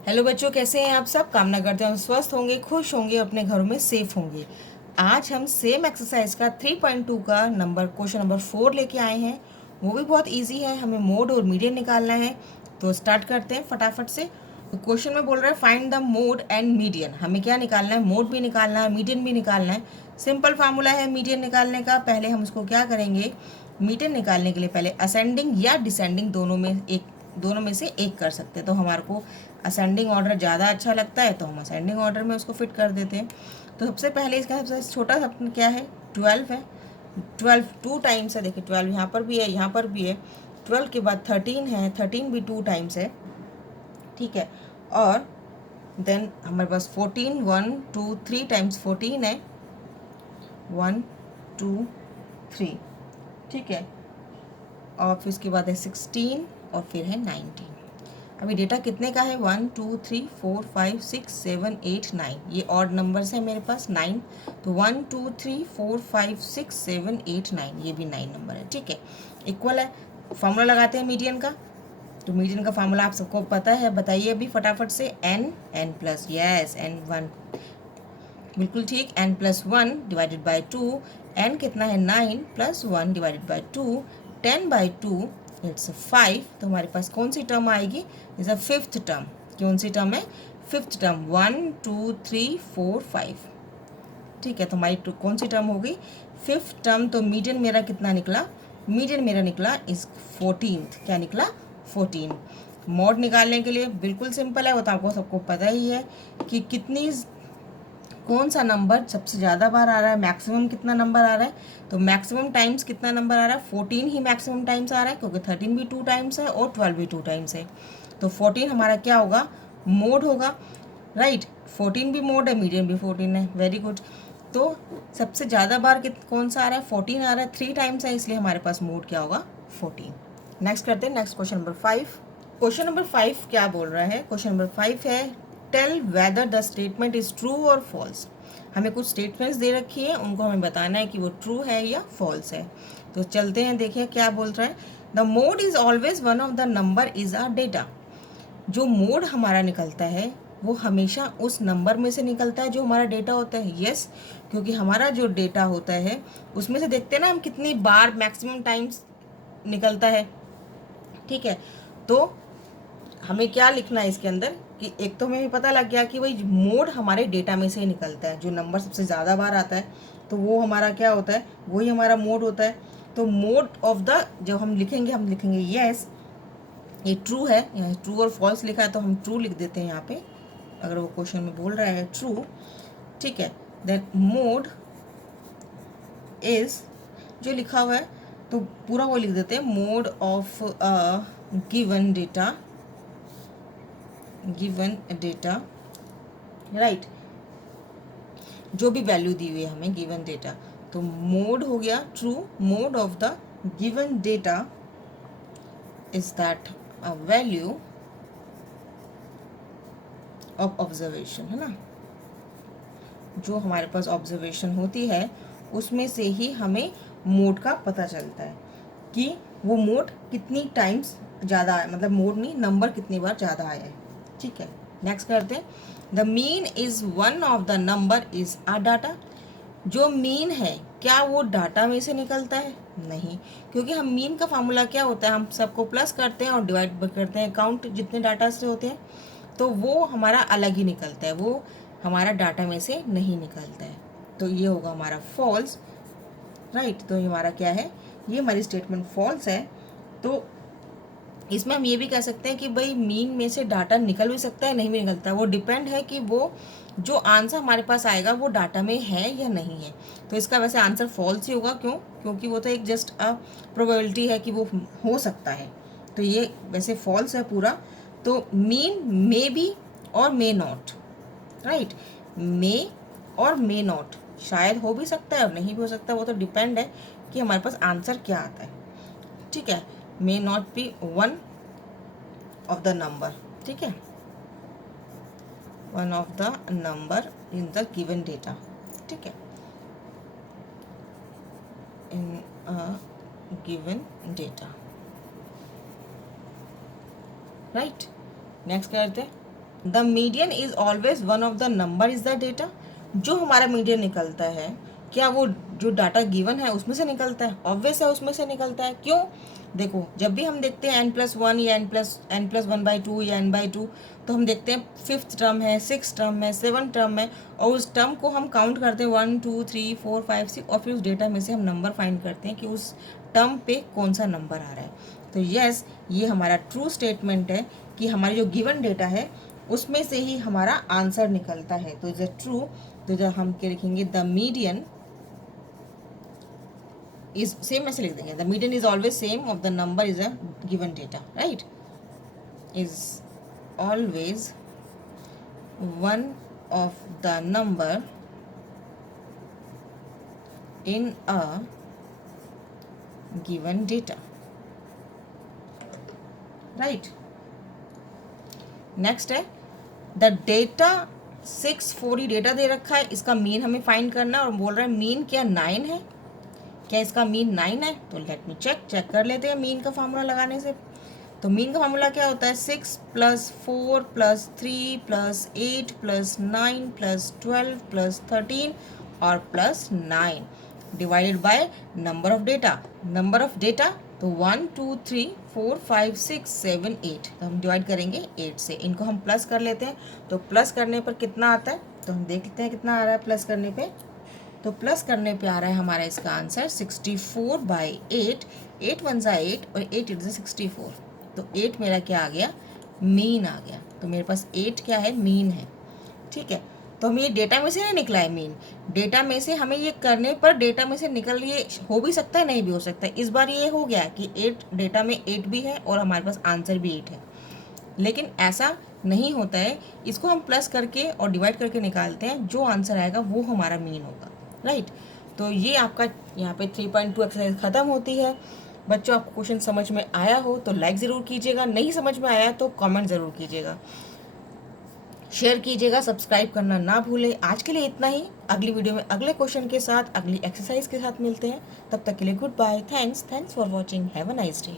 Hello बच्चों, कैसे हैं आप सब। कामना करते हैं स्वस्थ होंगे, खुश होंगे, अपने घरों में सेफ होंगे। आज हम सेम एक्सरसाइज का 3.2 का क्वेश्चन नंबर 4 लेके आए हैं। वो भी बहुत इजी है, हमें मोड और मीडियन निकालना है। तो स्टार्ट करते हैं फटाफट से। तो क्वेश्चन में बोल रहा है find the mode and median. हमें क्या निकालना है, मोड भी निकालना है, मीडियन भी निकालना है। सिंपल फार्मूला है मीडियन निकालने का। पहले हम उसको क्या करेंगे, मीडियन निकालने के लिए पहले असेंडिंग या डिसेंडिंग दोनों में से एक कर सकते हैं। तो हमारे को असेंडिंग ऑर्डर ज़्यादा अच्छा लगता है, तो हम असेंडिंग ऑर्डर में उसको फिट कर देते हैं। तो सबसे पहले इसका सबसे छोटा सा क्या है, 12 है। 12 टू टाइम्स है, देखिए 12 यहाँ पर भी है, यहाँ पर भी है। 12 के बाद 13 है, 13 भी टू टाइम्स है, ठीक है। और देन हमारे पास 14, 1 2 3 टाइम्स 14 है, 1 2 3, ठीक है। और फिर इसके बाद है 16 और फिर है 19। अभी डेटा कितने का है, 1 2 3 4 5 6 7 8 9। ये ऑड नंबर्स है मेरे पास 9। तो 1 2 3 4 5 6 7 8 9, ये भी 9 नंबर है, ठीक है। इक्वल है। फॉर्मूला लगाते हैं मीडियन का। तो मीडियन का फॉर्मूला आप सबको पता है, बताइए अभी फटाफट से। n प्लस, यस n1, बिल्कुल ठीक। n+1 divided by 2। n कितना है, 9 प्लस 1 डिवाइडेड बाई 2, 10/2 इट्स 5। तो हमारे पास कौन सी टर्म आएगी, इज अ फिफ्थ टर्म। कौन सी टर्म है, फिफ्थ टर्म, 1 2 3 4 5, ठीक है। तो हमारी कौन सी टर्म हो गई, फिफ्थ टर्म। तो मीडियन मेरा कितना निकला, मीडियन मेरा निकला इस 14th, क्या निकला, 14। मॉड निकालने के लिए बिल्कुल सिंपल है, वो तो आपको सबको पता ही है कि कितनी, कौन सा नंबर सबसे ज़्यादा बार आ रहा है, मैक्सिमम कितना नंबर आ रहा है। तो मैक्सिमम टाइम्स कितना नंबर आ रहा है, 14 ही मैक्सिमम टाइम्स आ रहा है, क्योंकि 13 भी टू टाइम्स है और 12 भी टू टाइम्स है। तो 14 हमारा क्या होगा, मोड होगा, राइट। 14 भी मोड है, मीडियम भी 14 है, वेरी गुड। तो सबसे ज़्यादा बार कौन सा आ रहा है, 14 आ रहा है, 3 टाइम्स है, इसलिए हमारे पास मोड क्या होगा, 14। नेक्स्ट करते हैं, next question number 5। Question number 5 क्या बोल रहा है, क्वेश्चन नंबर 5 है tell whether the statement is true और फॉल्स। हमें कुछ स्टेटमेंट्स दे रखी है, उनको हमें बताना है कि वो ट्रू है या फॉल्स है। तो चलते हैं, देखिए क्या बोल रहा है। The mode is always one of the number is a data. जो मोड हमारा निकलता है वो हमेशा उस नंबर में से निकलता है जो हमारा डेटा होता है, यस। क्योंकि हमारा जो डेटा होता है उसमें से देखते हैं ना हम कितनी बार मैक्सिमम टाइम्स निकलता है, ठीक है। तो हमें क्या लिखना है इसके अंदर कि एक तो हमें पता लग गया कि भाई मोड हमारे डेटा में से ही निकलता है, जो नंबर सबसे ज़्यादा बार आता है तो वो हमारा क्या होता है, वही हमारा मोड होता है। तो मोड ऑफ द, जब हम लिखेंगे यस, ये ट्रू है, यहाँ ट्रू और फॉल्स लिखा है तो हम ट्रू लिख देते हैं यहाँ पे, अगर वो क्वेश्चन में बोल रहा है ट्रू, ठीक है। देन मोड इज, जो लिखा हुआ है तो पूरा वो लिख देते हैं, mode of given data, given data, right. जो भी वैल्यू दी हुई है हमें गिवन डेटा, तो मोड हो गया true. Mode of the given data is that a value of observation, है ना। जो हमारे पास ऑब्जर्वेशन होती है उसमें से ही हमें मोड का पता चलता है कि वो मोड कितनी टाइम्स ज़्यादा आया, मतलब मोड नहीं, नंबर कितनी बार ज़्यादा आया है, ठीक है। नेक्स्ट करते हैं, the mean is one of the number is a data. जो मीन है क्या वो डाटा में से निकलता है, नहीं। क्योंकि हम मीन का फार्मूला क्या होता है, हम सबको प्लस करते हैं और डिवाइड करते हैं काउंट जितने डाटा से होते हैं, तो वो हमारा अलग ही निकलता है, वो हमारा डाटा में से नहीं निकलता है। तो ये होगा हमारा फॉल्स, राइट। तो ये हमारा क्या है, ये हमारी स्टेटमेंट फॉल्स है। तो इसमें हम ये भी कह सकते हैं कि भाई मीन में से डाटा निकल भी सकता है, नहीं भी निकलता है, वो डिपेंड है कि वो जो आंसर हमारे पास आएगा वो डाटा में है या नहीं है। तो इसका वैसे आंसर फॉल्स ही होगा, क्यों, क्योंकि वो तो एक जस्ट अ प्रोबेबिलिटी है कि वो हो सकता है। तो ये वैसे फॉल्स है पूरा। तो मीन मे बी और मे नॉट, राइट। मे और मे नॉट, शायद हो भी सकता है और नहीं भी हो सकता है, वो तो डिपेंड है कि हमारे पास आंसर क्या आता है, ठीक है। May not be one of the number, ठीक है, one of the number in the given data, ठीक है, in a given data, right. Next करते हैं, the median is always one of the number is the data. जो हमारा median निकलता है क्या वो जो डाटा गिवन है उसमें से निकलता है? ऑब्वियस है उसमें से निकलता है। क्यों? देखो जब भी हम देखते हैं n+1 या n+1/2 या n/2, तो हम देखते हैं 5th टर्म है, 6th टर्म है, 7th टर्म है, और उस टर्म को हम काउंट करते हैं 1 2 3 4 5 6, और फिर उस डेटा में से हम नंबर फाइंड करते हैं कि उस टर्म पे कौन सा नंबर आ रहा है। तो यस, ये हमारा ट्रू स्टेटमेंट है कि हमारी जो गिवन डेटा है उसमें से ही हमारा आंसर निकलता है। तो इज अ ट्रू। तो जब हम क्या लिखेंगे, द मीडियन इज सेम, ऐसे लिख देंगे, the median is always same of the number is a given data, right, is always one of the number in a given data, right. Next है the data 640 data दे रखा है, इसका mean हमें find करना है, और बोल रहा है मीन क्या 9 है, क्या इसका मीन 9 है? तो लेट मी चेक कर लेते हैं मीन का फार्मूला लगाने से। तो मीन का फार्मूला क्या होता है, 6 + 4 + 3 + 8 + 9 + 12 + 13 और +9 divided by number of data. Number of data तो 1 2 3 4 5 6 7 8, तो हम डिवाइड करेंगे 8 से, इनको हम प्लस कर लेते हैं। तो प्लस करने पर कितना आता है, तो हम देख लेते हैं कितना आ रहा है प्लस करने पे। तो प्लस करने पे आ रहा है हमारा इसका आंसर 64/8, 8 1 ज़ा 8 और 8 8 ज़ा 64। तो 8 मेरा क्या आ गया, मीन आ गया। तो मेरे पास 8 क्या है, मीन है, ठीक है। तो हमें ये डेटा में से नहीं निकला है मीन, डेटा में से हमें ये करने पर डेटा में से निकल, ये हो भी सकता है नहीं भी हो सकता है। इस बार ये हो गया कि 8 डेटा में 8 भी है और हमारे पास आंसर भी 8 है, लेकिन ऐसा नहीं होता है। इसको हम प्लस करके और डिवाइड करके निकालते हैं, जो आंसर आएगा वो हमारा मीन होगा, राइट। तो ये आपका यहाँ पे 3.2 एक्सरसाइज ख़त्म होती है। बच्चों, आपको क्वेश्चन समझ में आया हो तो लाइक ज़रूर कीजिएगा, नहीं समझ में आया तो कमेंट ज़रूर कीजिएगा, शेयर कीजिएगा, सब्सक्राइब करना ना भूलें। आज के लिए इतना ही, अगली वीडियो में अगले क्वेश्चन के साथ, अगली एक्सरसाइज के साथ मिलते हैं। तब तक के लिए good bye, thanks for watching, have a nice day.